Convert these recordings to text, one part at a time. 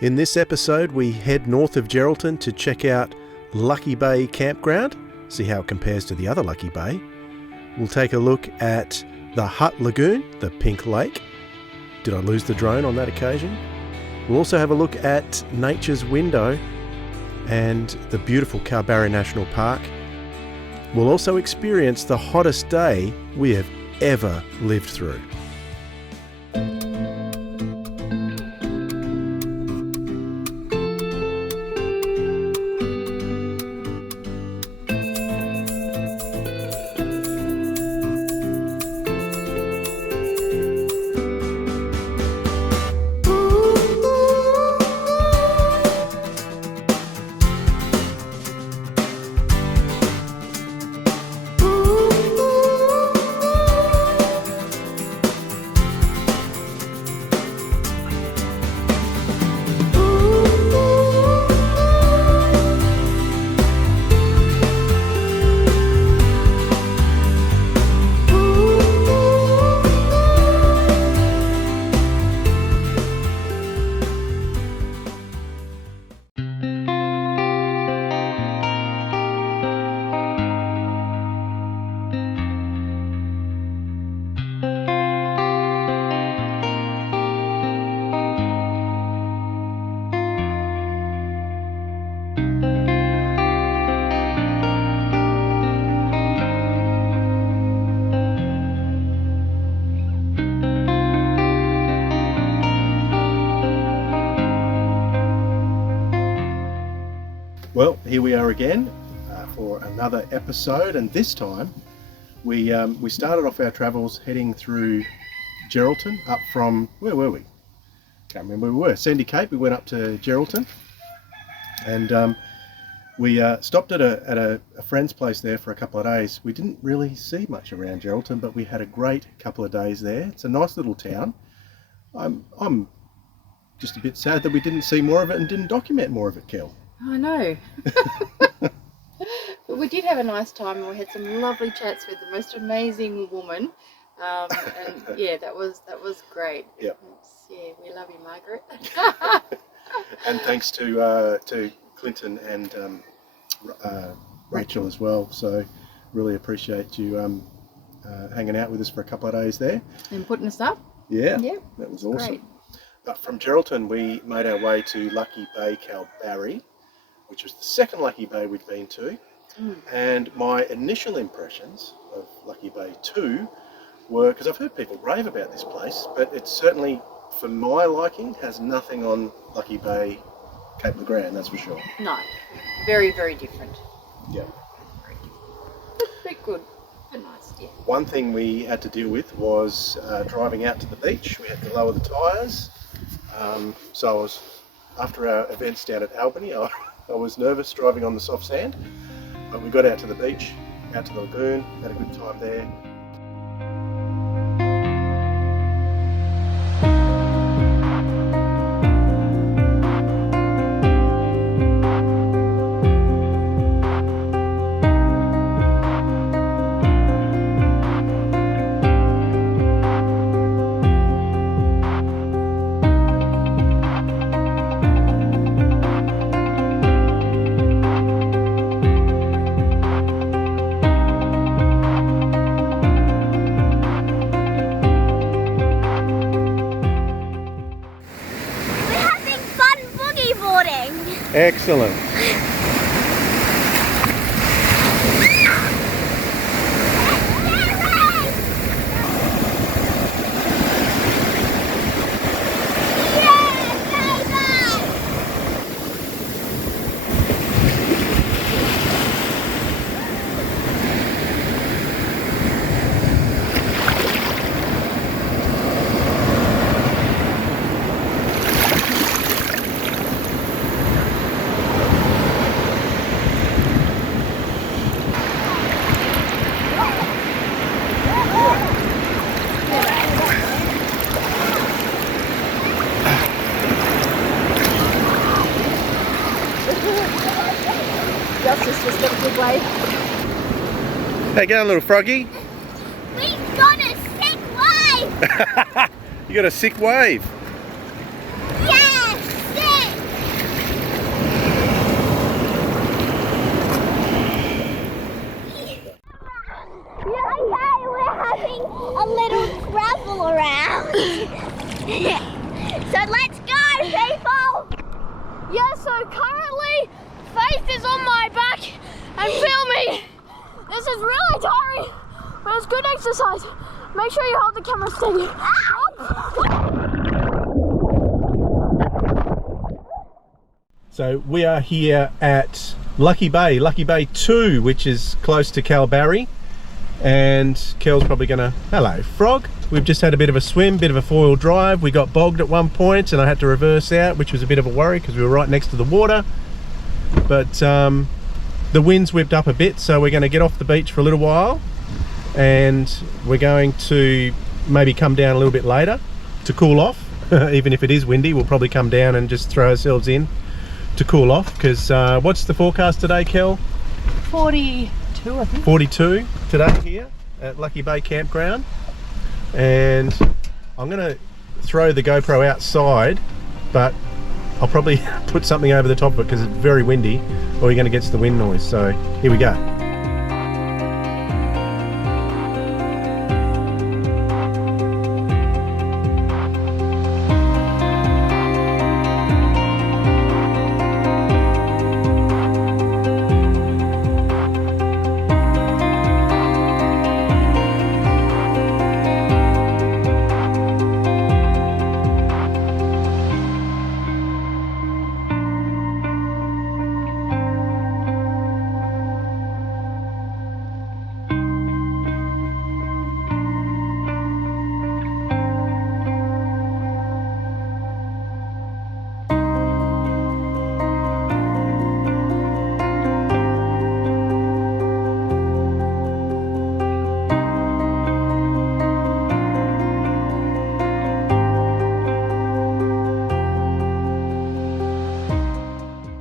In this episode, we head north of Geraldton to check out Lucky Bay Campground, see how it compares to the other Lucky Bay. We'll take a look at the Hutt Lagoon, the Pink Lake. Did I lose the drone on that occasion? We'll also have a look at Nature's Window and the beautiful Kalbarri National Park. We'll also experience the hottest day we have ever lived through. Well, here we are again for another episode, and this time we started off our travels heading through Geraldton up from, where were we? Can't remember where we were. Sandy Cape. We went up to Geraldton, and we stopped at a friend's place there for a couple of days. We didn't really see much around Geraldton, but we had a great couple of days there. It's a nice little town. I'm just a bit sad that we didn't see more of it and didn't document more of it, Kel. I know. But we did have a nice time, and we had some lovely chats with the most amazing woman. And yeah, that was great. Yeah. Yeah, we love you, Margaret. And thanks to Clinton and Rachel as well. So really appreciate you hanging out with us for a couple of days there. And putting us up. Yeah, yeah, that was awesome. Great. But from Geraldton, we made our way to Lucky Bay Kalbarri, which was the second Lucky Bay we'd been to. And my initial impressions of Lucky Bay 2 were, because I've heard people rave about this place, but it certainly, for my liking, has nothing on Lucky Bay Cape Le Grand, that's for sure. No, very, very different. Yeah. Very different. But good, but nice, yeah. One thing we had to deal with was driving out to the beach. We had to lower the tyres. So I was, after our events down at Albany, I was nervous driving on the soft sand, but we got out to the beach, out to the lagoon, had a good time there. Excellent. Justice just got a good wave. How you going, little froggy? We've got a sick wave! You got a sick wave? Yes, sick! good exercise. Make sure you hold the camera steady. So we are here at Lucky Bay 2, which is close to Kalbarri. And Kel's probably gonna, hello frog. We've just had a bit of a swim, bit of a four-wheel drive. We got bogged at one point and I had to reverse out, which was a bit of a worry because we were right next to the water. But the wind's whipped up a bit, so we're gonna get off the beach for a little while and we're going to maybe come down a little bit later to cool off. Even if it is windy, we'll probably come down and just throw ourselves in to cool off because what's the forecast today, Kel? 42, I think. 42 today here at Lucky Bay Campground, and I'm going to throw the GoPro outside, but I'll probably put something over the top of it because it's very windy or you're going to get the wind noise. So here we go.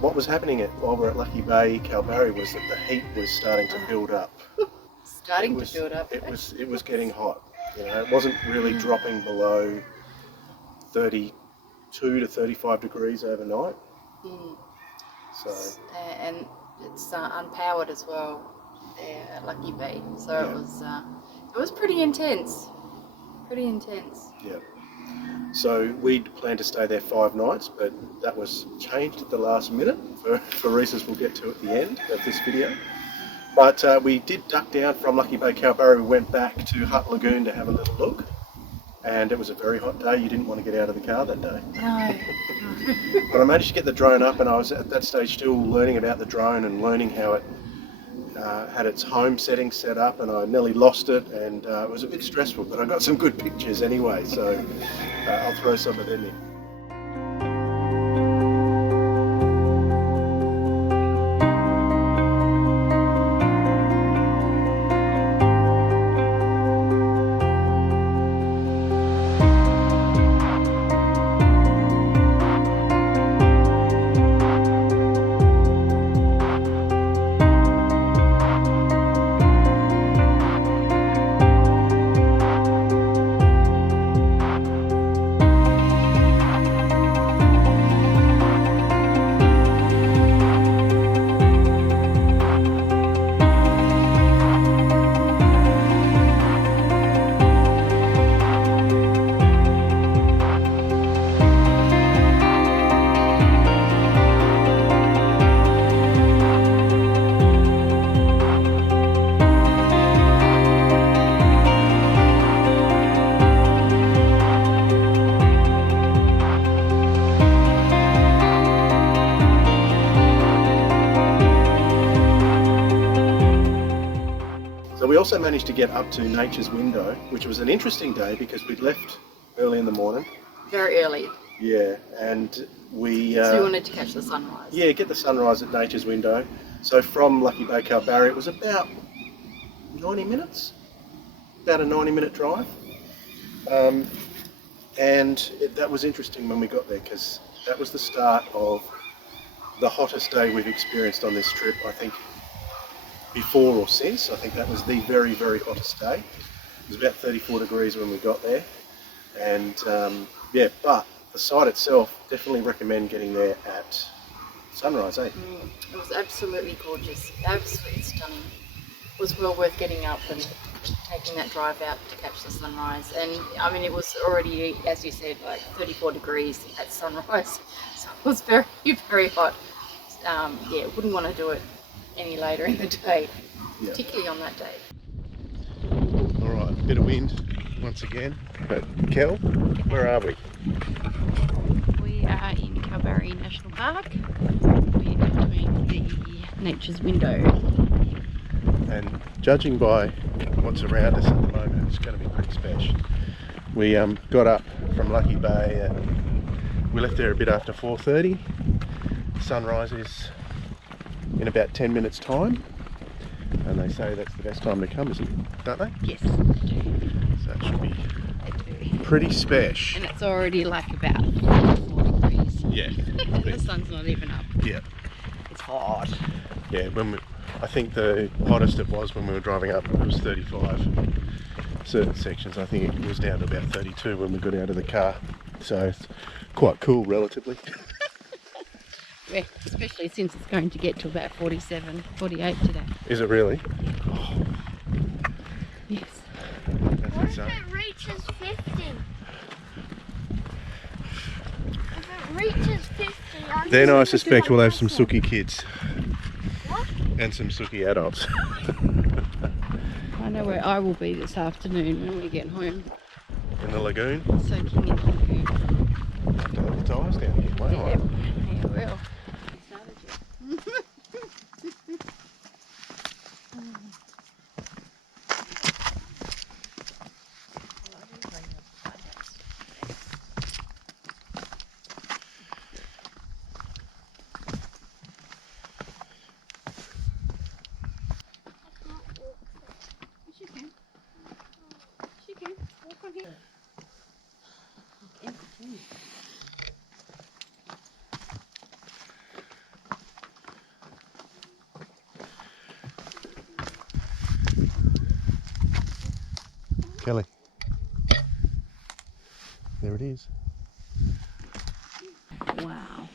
What was happening while we're at Lucky Bay, Kalbarri, was that the heat was starting to build up. Starting to build up. It was getting hot. You know, it wasn't really dropping below 32 to 35 degrees overnight. So And it's unpowered as well there at Lucky Bay. So yeah. it was pretty intense. Pretty intense. Yeah. So we'd planned to stay there 5 nights, but that was changed at the last minute for reasons we'll get to at the end of this video. But we did duck down from Lucky Bay Kalbarri. We went back to Hutt Lagoon to have a little look, and it was a very hot day. You didn't want to get out of the car that day. No. But I managed to get the drone up, and I was at that stage still learning about the drone and learning how it had its home settings set up, and I nearly lost it, and it was a bit stressful, but I got some good pictures anyway, so I'll throw some of them in. We also managed to get up to Nature's Window, which was an interesting day because we'd left early in the morning. Very early. Yeah, and we... So we wanted to catch the sunrise. Yeah, get the sunrise at Nature's Window. So from Lucky Bay Kalbarri, it was about 90 minutes, about a 90-minute drive. That was interesting when we got there because that was the start of the hottest day we've experienced on this trip, I think, before or since. I think that was the very, very hottest day. It was about 34 degrees when we got there. And yeah, but the site itself, definitely recommend getting there at sunrise, eh? It was absolutely gorgeous, absolutely stunning. It was well worth getting up and taking that drive out to catch the sunrise. And I mean, it was already, as you said, like 34 degrees at sunrise. So it was very, very hot. Yeah, wouldn't want to do it any later in the day, particularly on that day. bit of wind once again. But Kel, where are we? We are in Kalbarri National Park. We're doing the nature's window. And judging by what's around us at the moment, it's going to be pretty special. We got up from Lucky Bay and we left there a bit after 4:30. Sunrise is in about 10 minutes time, and they say that's the best time to come, isn't it? Don't they? Yes, they do. So it should be They do. pretty special. And it's already like about 4 degrees. Yeah. The sun's not even up. Yeah. It's hot. Yeah, I think the hottest it was when we were driving up, it was 35. Certain sections, I think it was down to about 32 when we got out of the car. So it's quite cool, relatively. Yeah, especially since it's going to get to about 47, 48 today. Is it really? Yes. That's What if insane. it reaches 50? If it reaches 50, Then I suspect we'll have some sooky kids. What? And some sooky adults. I know where I will be this afternoon when we get home. In the lagoon. Soaking in the lagoon. Have to look its eyes down here. Wow. Yeah, yeah, well. She can. Walk on here. Kelly. There it is. Wow.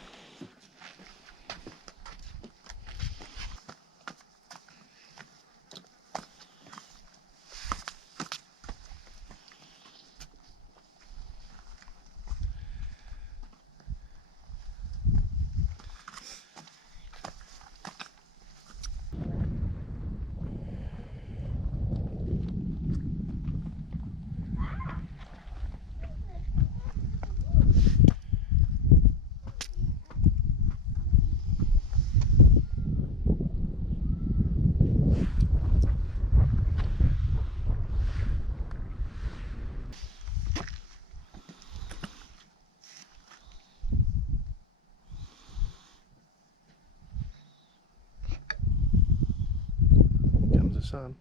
Here comes the sun.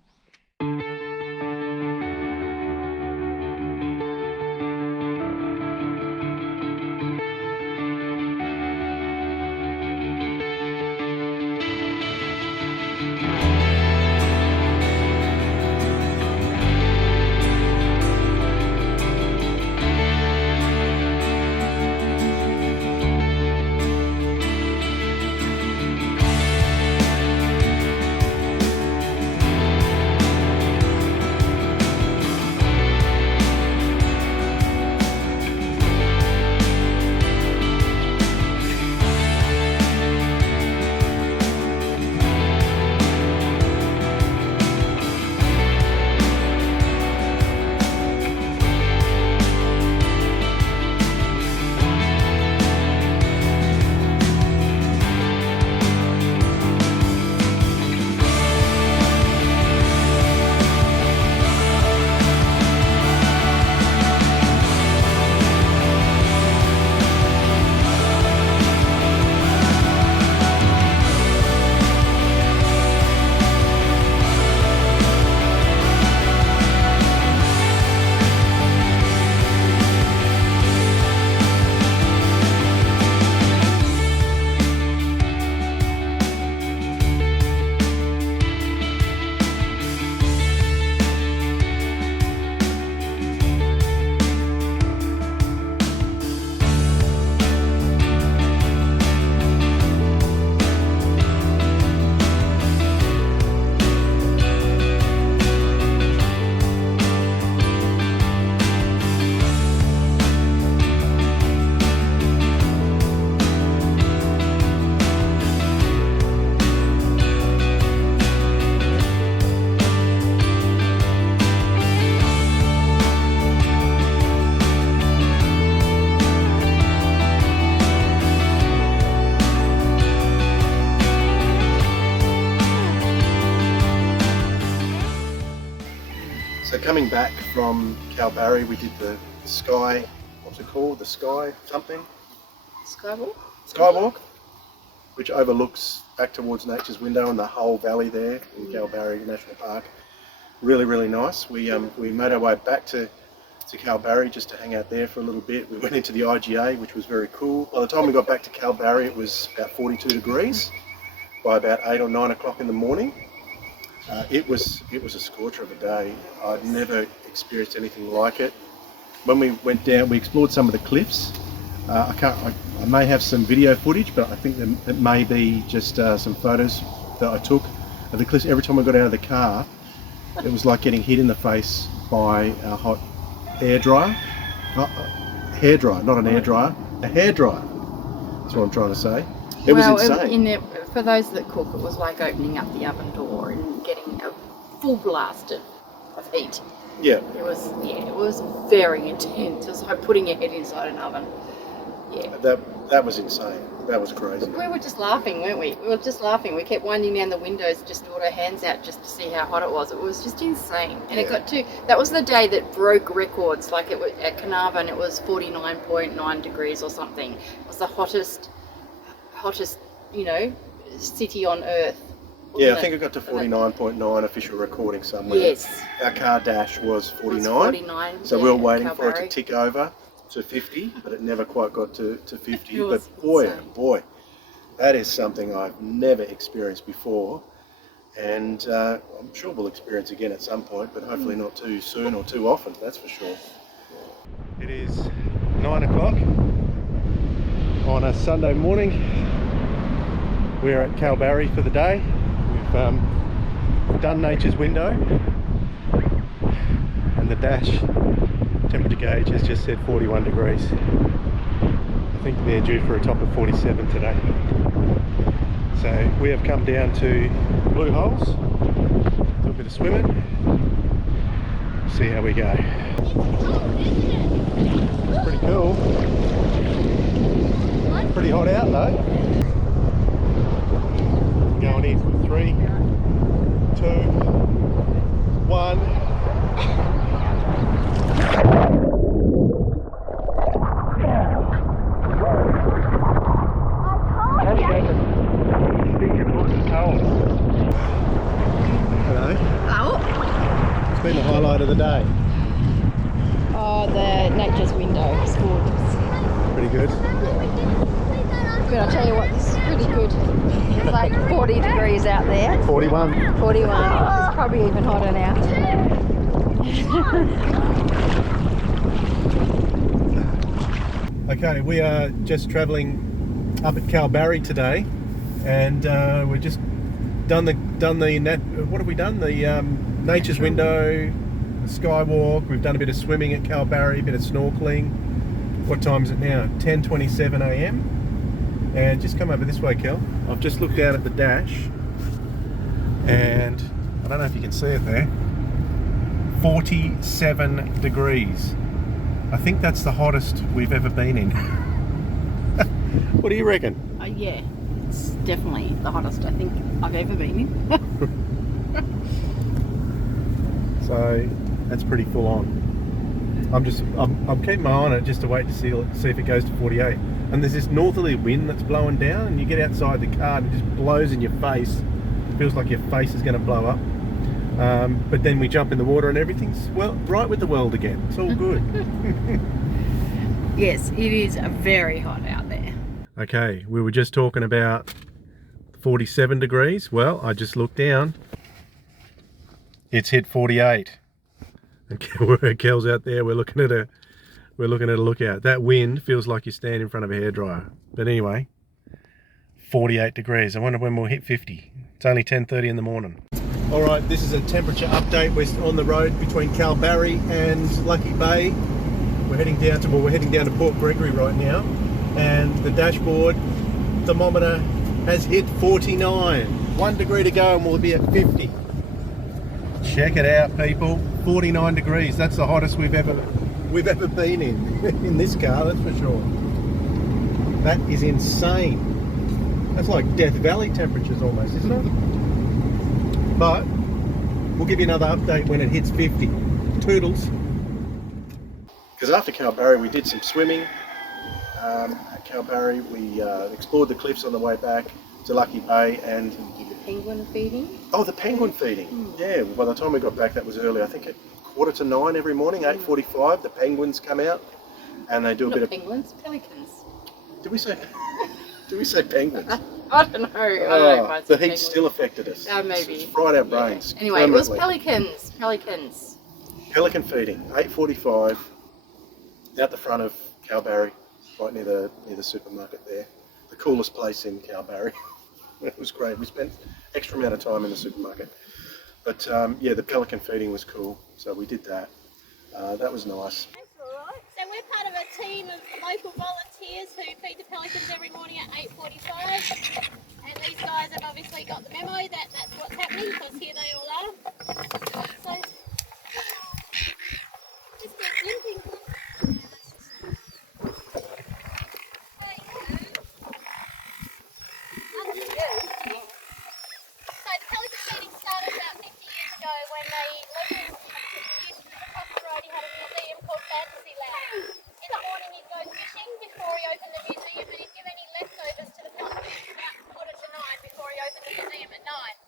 coming back from Kalbarri, we did the Sky, what's it called? The Sky something? Skywalk? Skywalk, which overlooks back towards Nature's Window and the whole valley there in Kalbarri National Park. Really, really nice. We made our way back to Kalbarri just to hang out there for a little bit. We went into the IGA, which was very cool. By the time we got back to Kalbarri, it was about 42 degrees by about 8 or 9 o'clock in the morning. It was a scorcher of a day. I'd never experienced anything like it. When we went down, we explored some of the cliffs. I may have some video footage, but I think it may be just some photos that I took of the cliffs. Every time I got out of the car, it was like getting hit in the face by a hot hair dryer. Hair dryer, not an air dryer, a hair dryer. That's what I'm trying to say. It was insane. For those that cook, it was like opening up the oven door and getting a full blast of heat. Yeah. It was very intense. It was like putting your head inside an oven. Yeah. That was insane. That was crazy. We were just laughing, weren't we? We were just laughing. We kept winding down the windows just to put our hands out just to see how hot it was. It was just insane. And it got to, that was the day that broke records. Like it was, at Carnarvon, it was 49.9 degrees or something. It was the hottest, city on earth. Yeah, I think it got to 49.9 official recording somewhere. Yes. Our car dash was 49. It was 49. So we were waiting for it to tick over to 50, but it never quite got to 50. But boy, that is something I've never experienced before. And I'm sure we'll experience again at some point, but hopefully not too soon or too often, that's for sure. It is 9 o'clock on a Sunday morning. We're at Kalbarri for the day. We've done Nature's Window, and the dash temperature gauge has just said 41 degrees. I think they're due for a top of 47 today. So we have come down to Blue Holes, do a bit of swimming, see how we go. Pretty cool. Pretty hot out though. Going in for 3, 2, 1. Hello. Oh. It's been the highlight of the day. Oh, the Nature's Window is gorgeous. Pretty good. But I'll tell you what, this is pretty good. It's like 40 degrees out there. 41. 41. It's probably even hotter now. Okay, we are just travelling up at Kalbarri today, and we've just done the what have we done? The Nature's Window, the Skywalk. We've done a bit of swimming at Kalbarri, a bit of snorkeling. What time is it now? 10:27 a.m. And just come over this way, Kel. I've just looked down at the dash, and I don't know if you can see it there. 47 degrees. I think that's the hottest we've ever been in. What do you reckon? Yeah, it's definitely the hottest I think I've ever been in. So that's pretty full on. I'm keeping my eye on it just to wait to see if it goes to 48. And there's this northerly wind that's blowing down, and you get outside the car and it just blows in your face. It feels like your face is going to blow up. But then we jump in the water and everything's right with the world again. It's all good. Yes, it is very hot out there. Okay, we were just talking about 47 degrees. Well, I just looked down. It's hit 48. And Kel's out there. We're looking at a lookout. That wind feels like you stand in front of a hairdryer. But anyway, 48 degrees. I wonder when we'll hit 50. It's only 10:30 in the morning. All right, this is a temperature update. We're on the road between Kalbarri and Lucky Bay. We're heading down to Port Gregory right now, and the dashboard thermometer has hit 49. 1 degree to go, and we'll be at 50. Check it out, people. 49 degrees. That's the hottest we've ever been in this car, that's for sure. That is insane. That's like Death Valley temperatures almost, isn't it? But we'll give you another update when it hits 50. Toodles. Because after Kalbarri we did some swimming. At Kalbarri we explored the cliffs on the way back to Lucky Bay and... Did the penguin feeding? Oh, the penguin feeding. Yeah, by the time we got back that was early. I think at 8:45 every morning, 8:45, the penguins come out and they do a Not bit of... penguins, pelicans. Did we say penguins? I don't know. I don't know if I The said heat penguins. still affected us. Maybe. It's fried our brains. Yeah. Anyway, it was permanently. pelicans. Pelican feeding, 8:45, out the front of Kalbarri, right near the supermarket there. The coolest place in Kalbarri. It was great. We spent extra amount of time in the supermarket. But yeah, the pelican feeding was cool, so we did that. That was nice. So we're part of a team of local volunteers who feed the pelicans every morning at 8:45. And these guys have obviously got the memo that that's what's happening, because here they all are. So just get limping. So the pelican feeding started about 50 years ago when they introduced the Kalbarri had a museum called Fantasy Land. In the morning he'd go fishing before he opened the museum, and he'd give any leftovers to the pelicans about 8:45 before he opened the museum at 9.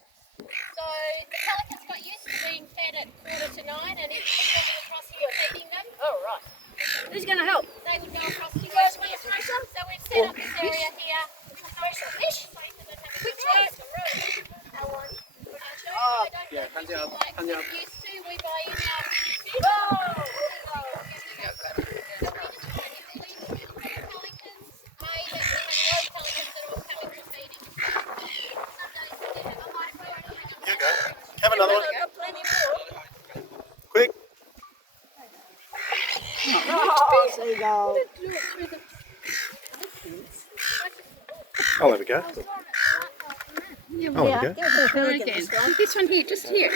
So the pelicans got used to being fed at 8:45, and he'd come across here feeding them. Oh right. Who's going to help? They would go across to go swim. So we've set up this area here. Fish. So you can have a quick work. Oh, yeah, hands up. Used to, we buy in our fish. Here you go. Have another one. Quick. I'll have a go. I'll have a go. This one here, just here.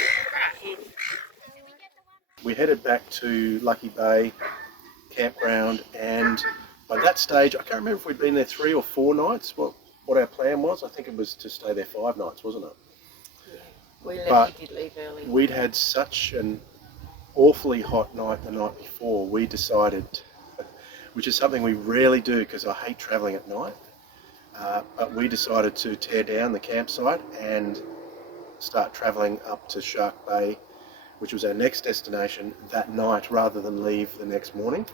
We headed back to Lucky Bay Campground, and by that stage, I can't remember if we'd been there 3 or 4 nights, what our plan was. I think it was to stay there 5 nights, wasn't it? We did leave early. We'd had such an awfully hot night the night before, we decided, which is something we rarely do because I hate travelling at night, but we decided to tear down the campsite and start travelling up to Shark Bay, which was our next destination, that night rather than leave the next morning.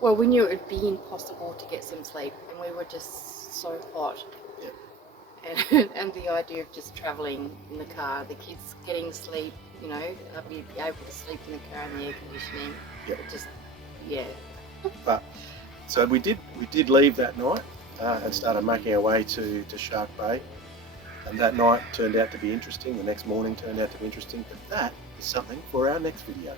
Well, we knew it would be impossible to get some sleep, and we were just so hot. Yep. And the idea of just travelling in the car, the kids getting sleep, you know, we'd be able to sleep in the car in the air conditioning. Yep. It just, yeah. But so we did leave that night and started making our way to Shark Bay, and that night turned out to be interesting. The next morning turned out to be interesting, but that is something for our next video.